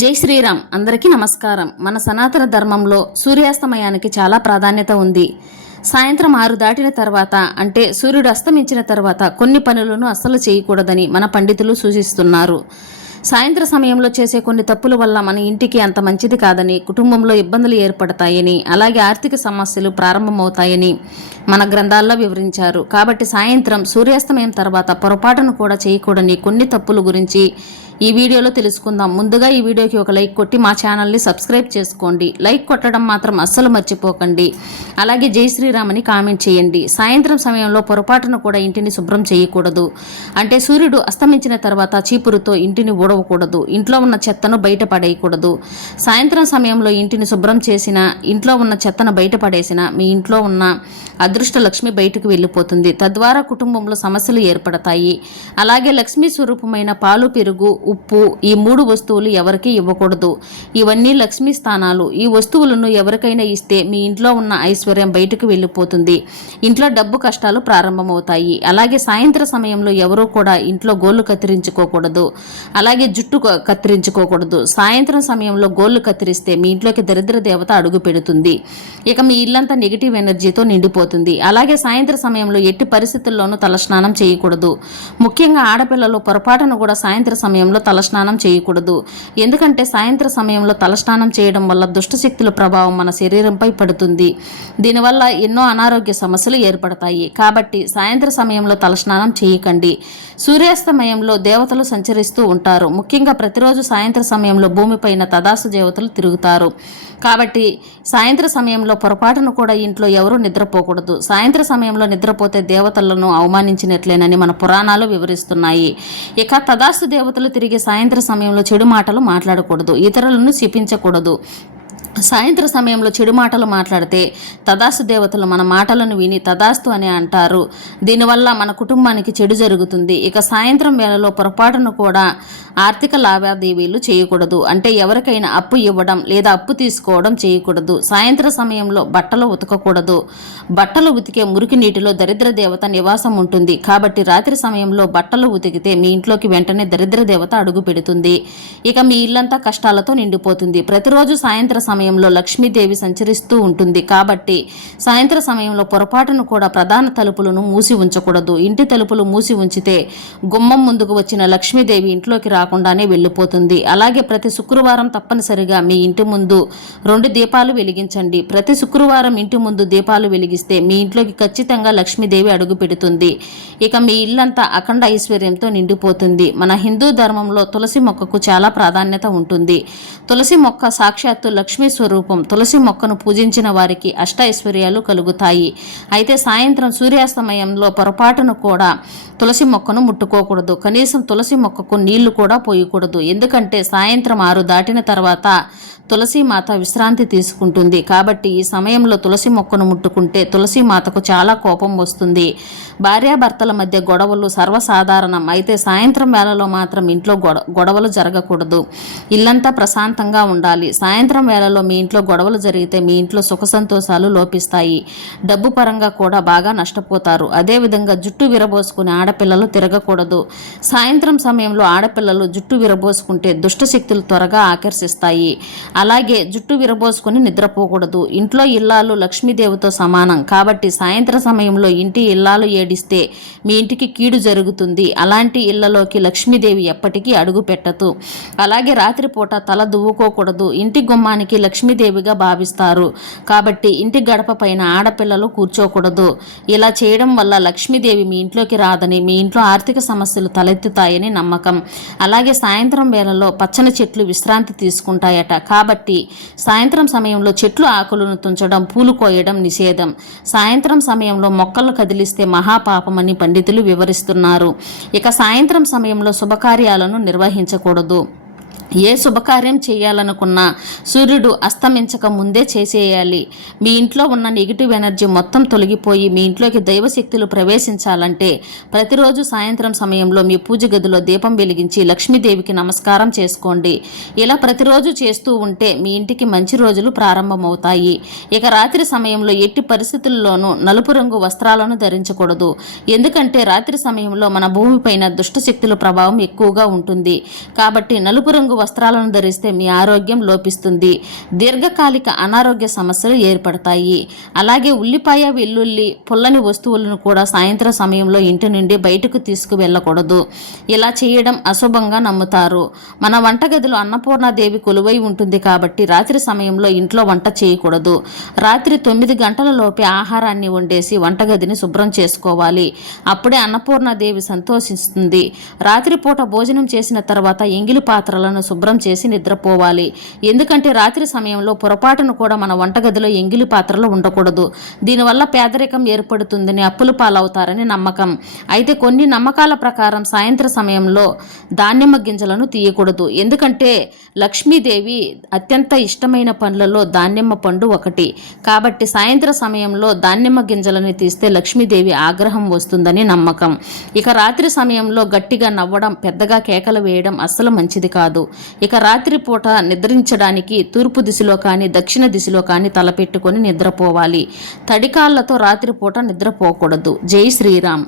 జై శ్రీరామ్. అందరికీ నమస్కారం. మన సనాతన ధర్మంలో సూర్యాస్తమయానికి చాలా ప్రాధాన్యత ఉంది. సాయంత్రం 6 దాటిన తర్వాత అంటే సూర్యుడు అస్తమించిన తర్వాత కొన్ని పనులను అస్సలు చేయకూడదని మన పండితులు సూచిస్తున్నారు. సాయంత్ర సమయంలో చేసే కొన్ని తప్పుల వల్ల మన ఇంటికి అంత మంచిది కాదని, కుటుంబంలో ఇబ్బందులు ఏర్పడతాయని, అలాగే ఆర్థిక సమస్యలు ప్రారంభమవుతాయని మన గ్రంథాల్లో వివరించారు. కాబట్టి సాయంత్రం సూర్యాస్తమయం తర్వాత పొరపాటును కూడా చేయకూడని కొన్ని తప్పుల గురించి ఈ వీడియోలో తెలుసుకుందాం. ముందుగా ఈ వీడియోకి ఒక లైక్ కొట్టి మా ఛానల్ని సబ్స్క్రైబ్ చేసుకోండి. లైక్ కొట్టడం మాత్రం అస్సలు మర్చిపోకండి. అలాగే జై శ్రీరామ్ అని కామెంట్ చేయండి. సాయంత్రం సమయంలో పొరపాటును కూడా ఇంటిని శుభ్రం చేయకూడదు. అంటే సూర్యుడు అస్తమించిన తర్వాత చీపురుతో ఇంటిని ఊడవకూడదు. ఇంట్లో ఉన్న చెత్తను బయట పడేయకూడదు. సాయంత్రం సమయంలో ఇంటిని శుభ్రం చేసిన, ఇంట్లో ఉన్న చెత్తను బయట పడేసిన మీ ఇంట్లో ఉన్న అదృష్ట లక్ష్మి బయటకు వెళ్ళిపోతుంది. తద్వారా కుటుంబంలో సమస్యలు ఏర్పడతాయి. అలాగే లక్ష్మీ స్వరూపమైన పాలు, పెరుగు, ఉప్పు ఈ 3 వస్తువులు ఎవరికీ ఇవ్వకూడదు. ఇవన్నీ లక్ష్మీ స్థానాలు. ఈ వస్తువులను ఎవరికైనా ఇస్తే మీ ఇంట్లో ఉన్న ఐశ్వర్యం బయటకు వెళ్ళిపోతుంది. ఇంట్లో డబ్బు కష్టాలు ప్రారంభమవుతాయి. అలాగే సాయంత్ర సమయంలో ఎవరూ కూడా ఇంట్లో గోళ్లు కత్తిరించుకోకూడదు. అలాగే జుట్టు కత్తిరించుకోకూడదు. సాయంత్రం సమయంలో గోళ్లు కత్తిరిస్తే మీ ఇంట్లోకి దరిద్ర దేవత అడుగు పెడుతుంది. ఇక మీ ఇల్లంతా నెగిటివ్ ఎనర్జీతో నిండిపోతుంది. అలాగే సాయంత్ర సమయంలో ఎట్టి పరిస్థితుల్లోనూ తలస్నానం చేయకూడదు. ముఖ్యంగా ఆడపిల్లలు పొరపాటును కూడా సాయంత్ర సమయంలో తలస్నానం చేయకూడదు. ఎందుకంటే సాయంత్ర సమయంలో తలస్నానం చేయడం వల్ల దుష్టశక్తుల ప్రభావం మన శరీరంపై పడుతుంది. దీనివల్ల ఎన్నో అనారోగ్య సమస్యలు ఏర్పడతాయి. కాబట్టి సాయంత్ర సమయంలో తలస్నానం చేయకండి. సూర్యాస్తమయంలో దేవతలు సంచరిస్తూ ఉంటారు. ముఖ్యంగా ప్రతిరోజు సాయంత్ర సమయంలో భూమిపైన తదాసు దేవతలు తిరుగుతారు. కాబట్టి సాయంత్ర సమయంలో పొరపాటును కూడా ఇంట్లో ఎవరూ నిద్రపోకూడదు. సాయంత్ర సమయంలో నిద్రపోతే దేవతలను అవమానించినట్లేనని మన పురాణాలు వివరిస్తున్నాయి. ఇక తదాస్తు దేవతలు తిరిగి సాయంత్ర సమయంలో చెడు మాటలు మాట్లాడకూడదు. ఇతరులను శపించకూడదు. సాయంత్ర సమయంలో చెడు మాటలు మాట్లాడితే తదాస్తు దేవతలు మన మాటలను విని తదాస్తు అని అంటారు. దీనివల్ల మన కుటుంబానికి చెడు జరుగుతుంది. ఇక సాయంత్రం వేళలో పొరపాటును కూడా ఆర్థిక లావాదేవీలు చేయకూడదు. అంటే ఎవరికైనా అప్పు ఇవ్వడం లేదా అప్పు తీసుకోవడం చేయకూడదు. సాయంత్ర సమయంలో బట్టలు ఉతకకూడదు. బట్టలు ఉతికే మురికి నీటిలో దరిద్ర దేవత నివాసం ఉంటుంది. కాబట్టి రాత్రి సమయంలో బట్టలు ఉతికితే మీ ఇంట్లోకి వెంటనే దరిద్ర దేవత అడుగు పెడుతుంది. ఇక మీ ఇల్లంతా కష్టాలతో నిండిపోతుంది. ప్రతిరోజు సాయంత్ర సమయంలో లక్ష్మీదేవి సంచరిస్తూ ఉంటుంది. కాబట్టి సాయంత్ర సమయంలో పొరపాటును కూడా ప్రధాన తలుపులను మూసి ఉంచకూడదు. ఇంటి తలుపులు మూసి ఉంచితే గుమ్మం ముందుకు వచ్చిన లక్ష్మీదేవి ఇంట్లోకి రాకుండానే వెళ్ళిపోతుంది. అలాగే ప్రతి శుక్రవారం తప్పనిసరిగా మీ ఇంటి ముందు 2 దీపాలు వెలిగించండి. ప్రతి శుక్రవారం ఇంటి ముందు దీపాలు వెలిగిస్తే మీ ఇంట్లోకి ఖచ్చితంగా లక్ష్మీదేవి అడుగు పెడుతుంది. ఇక మీ ఇల్లంతా అఖండ ఐశ్వర్యంతో నిండిపోతుంది. మన హిందూ ధర్మంలో తులసి మొక్కకు చాలా ప్రాధాన్యత ఉంటుంది. తులసి మొక్క సాక్షాత్తు లక్ష్మీ స్వరూపం. తులసి మొక్కను పూజించిన వారికి అష్ట ఐశ్వర్యాలు కలుగుతాయి. అయితే సాయంత్రం సూర్యాస్తమయంలో పొరపాటును కూడా తులసి మొక్కను ముట్టుకోకూడదు. కనీసం తులసి మొక్కకు నీళ్లు కూడా పోయకూడదు. ఎందుకంటే సాయంత్రం 6 దాటిన తర్వాత తులసి మాత విశ్రాంతి తీసుకుంటుంది. కాబట్టి ఈ సమయంలో తులసి మొక్కను ముట్టుకుంటే తులసి మాతకు చాలా కోపం వస్తుంది. భార్యాభర్తల మధ్య గొడవలు సర్వసాధారణం. అయితే సాయంత్రం వేళలో మాత్రం ఇంట్లో గొడవలు జరగకూడదు. ఇల్లంతా ప్రశాంతంగా ఉండాలి. సాయంత్రం వేళలో మీ ఇంట్లో గొడవలు జరిగితే మీ ఇంట్లో సుఖ సంతోషాలు లోపిస్తాయి. డబ్బు పరంగా కూడా బాగా నష్టపోతారు. అదేవిధంగా జుట్టు విరబోసుకుని ఆడపిల్లలు తిరగకూడదు. సాయంత్రం సమయంలో ఆడపిల్లలు జుట్టు విరబోసుకుంటే దుష్టశక్తులు త్వరగా ఆకర్షిస్తాయి. అలాగే జుట్టు విరబోసుకుని నిద్రపోకూడదు. ఇంట్లో ఇల్లాలు లక్ష్మీదేవితో సమానం. కాబట్టి సాయంత్ర సమయంలో ఇంటి ఇల్లాలు ఏడిస్తే మీ ఇంటికి కీడు జరుగుతుంది. అలాంటి ఇళ్లలోకి లక్ష్మీదేవి ఎప్పటికీ అడుగు పెట్టదు. అలాగే రాత్రిపూట తల దువ్వుకోకూడదు. ఇంటి గుమ్మానికి లక్ష్మీదేవిగా భావిస్తారు. కాబట్టి ఇంటి గడప పైన ఆడపిల్లలు కూర్చోకూడదు. ఇలా చేయడం వల్ల లక్ష్మీదేవి మీ ఇంట్లోకి రాదని, మీ ఇంట్లో ఆర్థిక సమస్యలు తలెత్తుతాయని నమ్మకం. అలాగే సాయంత్రం వేళలో పచ్చని చెట్లు విశ్రాంతి తీసుకుంటాయట. కాబట్టి సాయంత్రం సమయంలో చెట్లు ఆకులను తుంచడం, పూలు కోయడం నిషేధం. సాయంత్రం సమయంలో మొక్కలు కదిలిస్తే మహాపాపమని పండితులు వివరిస్తున్నారు. ఇక సాయంత్రం సమయంలో శుభకార్యాలను నిర్వహించకూడదు. ఏ శుభకార్యం చేయాలనుకున్నా సూర్యుడు అస్తమించక ముందే చేసేయాలి. మీ ఇంట్లో ఉన్న నెగిటివ్ ఎనర్జీ మొత్తం తొలగిపోయి మీ ఇంట్లోకి దైవశక్తులు ప్రవేశించాలంటే ప్రతిరోజు సాయంత్రం సమయంలో మీ పూజ గదిలో దీపం వెలిగించి లక్ష్మీదేవికి నమస్కారం చేసుకోండి. ఇలా ప్రతిరోజు చేస్తూ ఉంటే మీ ఇంటికి మంచి రోజులు ప్రారంభమవుతాయి. ఇక రాత్రి సమయంలో ఎట్టి పరిస్థితుల్లోనూ నలుపు రంగు వస్త్రాలను ధరించకూడదు. ఎందుకంటే రాత్రి సమయంలో మన భూమిపైన దుష్టశక్తుల ప్రభావం ఎక్కువగా ఉంటుంది. కాబట్టి నలుపు రంగు వస్త్రాలను ధరిస్తే మీ ఆరోగ్యం లోపిస్తుంది, దీర్ఘకాలిక అనారోగ్య సమస్యలు ఏర్పడతాయి. అలాగే ఉల్లిపాయ, వెల్లుల్లి, పుల్లని వస్తువులను కూడా సాయంత్రం సమయంలో ఇంటి నుండి బయటకు తీసుకువెళ్ళకూడదు. ఇలా చేయడం అశుభంగా నమ్ముతారు. మన వంటగదిలో అన్నపూర్ణాదేవి కొలువై ఉంటుంది కాబట్టి రాత్రి సమయంలో ఇంట్లో వంట చేయకూడదు. రాత్రి 9 గంటల లోపే ఆహారాన్ని వండేసి వంటగదిని శుభ్రం చేసుకోవాలి. అప్పుడే అన్నపూర్ణాదేవి సంతోషిస్తుంది. రాత్రిపూట భోజనం చేసిన తర్వాత ఎంగిలి పాత్రలను శుభ్రం చేసి నిద్రపోవాలి. ఎందుకంటే రాత్రి సమయంలో పొరపాటును కూడా మన వంటగదిలో ఎంగిలి పాత్రలు ఉండకూడదు. దీనివల్ల పేదరికం ఏర్పడుతుందని, అప్పుల పాలవుతారని నమ్మకం. అయితే కొన్ని నమ్మకాల ప్రకారం సాయంత్రం సమయంలో దానిమ్మ గింజలను తీయకూడదు. ఎందుకంటే లక్ష్మీదేవి అత్యంత ఇష్టమైన పండ్లలో దానిమ్మ పండు ఒకటి. కాబట్టి సాయంత్రం సమయంలో దానిమ్మ గింజలను తీస్తే లక్ష్మీదేవి ఆగ్రహం వస్తుందని నమ్మకం. ఇక రాత్రి సమయంలో గట్టిగా నవ్వడం, పెద్దగా కేకలు వేయడం అస్సలు మంచిది కాదు. ఇక రాత్రిపూట నిద్రించడానికి తూర్పు దిశలో కానీ దక్షిణ దిశలో కానీ తలపెట్టుకొని నిద్రపోవాలి. తడికాళ్లతో రాత్రిపూట నిద్రపోకూడదు. జై శ్రీరామ్.